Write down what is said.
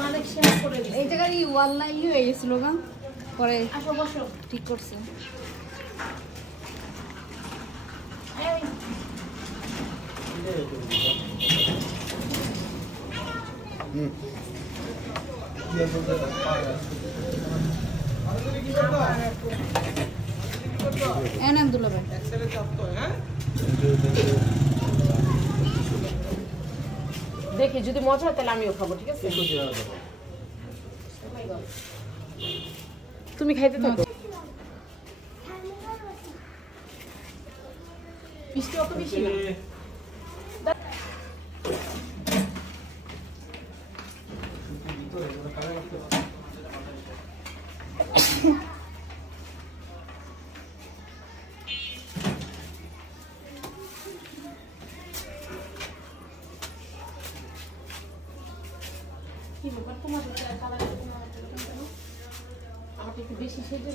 মালিক share করে দিই। এই জায়গায় ওয়াল নাই হয়ে গেছিল গা পরে আসো বসো। ঠিক করছে। আব্দুল্লাহ ভাই দেখি যদি মজা হয় তাহলে আমিও খাবো, ঠিক আছে? তুমি খাইতে থাকো। মিষ্টি অত বেশি না। কি ব্যাপার তোমার কালার আমারটা একটু বেশি সেজে